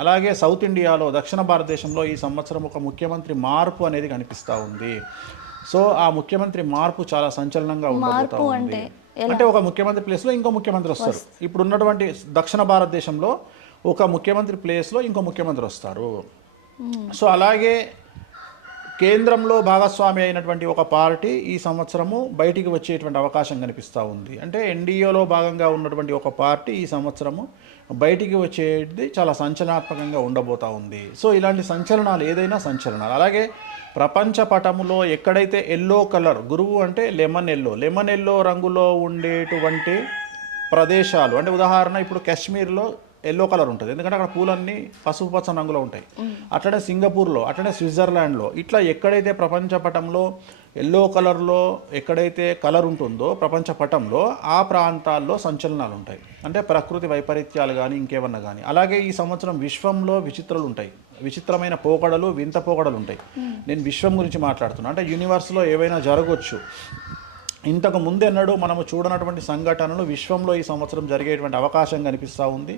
అలాగే సౌత్ ఇండియాలో దక్షిణ భారతదేశంలో ఈ సంవత్సరం ఒక ముఖ్యమంత్రి మార్పు అనేది కనిపిస్తూ ఉంది. సో ఆ ముఖ్యమంత్రి మార్పు చాలా సంచలనంగా ఉండబోతా మార్పు ఉంది. అంటే ఎలా? అంటే ఒక ముఖ్యమంత్రి ప్లేస్లో ఇంకో ముఖ్యమంత్రి వస్తారు. ఇప్పుడు ఉన్నటువంటి దక్షిణ భారతదేశంలో ఒక ముఖ్యమంత్రి ప్లేస్లో ఇంకో ముఖ్యమంత్రి వస్తారు. సో అలాగే కేంద్రంలో భాగస్వామి అయినటువంటి ఒక పార్టీ ఈ సంవత్సరము బయటికి వచ్చేటువంటి అవకాశం కనిపిస్తూ ఉంది. అంటే ఎన్డీఏలో భాగంగా ఉన్నటువంటి ఒక పార్టీ ఈ సంవత్సరము బయటికి వచ్చేది చాలా సంచలనాత్మకంగా ఉండబోతూ ఉంది. సో ఇలాంటి సంచలనాలు ఏదైనా సంచలనాలు. అలాగే ప్రపంచ పటములో ఎక్కడైతే ఎల్లో కలర్, గురువు అంటే లెమన్ ఎల్లో రంగులో ఉండేటువంటి ప్రదేశాలు, అంటే ఉదాహరణ ఇప్పుడు కాశ్మీర్లో ఎల్లో కలర్ ఉంటుంది, ఎందుకంటే అక్కడ పూలన్నీ పసుపు పచ్చని రంగులో ఉంటాయి. అట్లనే సింగపూర్లో, అట్లనే స్విట్జర్లాండ్లో, ఇట్లా ఎక్కడైతే ప్రపంచ పటంలో ఎల్లో కలర్లో ఎక్కడైతే కలర్ ఉంటుందో ప్రపంచ పటంలో ఆ ప్రాంతాల్లో సంచలనాలు ఉంటాయి. అంటే ప్రకృతి వైపరీత్యాలు కానీ ఇంకేమన్నా కానీ. అలాగే ఈ సంవత్సరం విశ్వంలో విచిత్రాలు ఉంటాయి, విచిత్రమైన పోకడలు, వింత పోకడలు ఉంటాయి. నేను విశ్వం గురించి మాట్లాడుతున్నాను. అంటే యూనివర్స్లో ఏవైనా జరగవచ్చు, ఇంతకు ముందెన్నడూ మనము చూడనటువంటి సంఘటనలు విశ్వంలో ఈ సంవత్సరం జరిగేటువంటి అవకాశం కనిపిస్తూ ఉంది.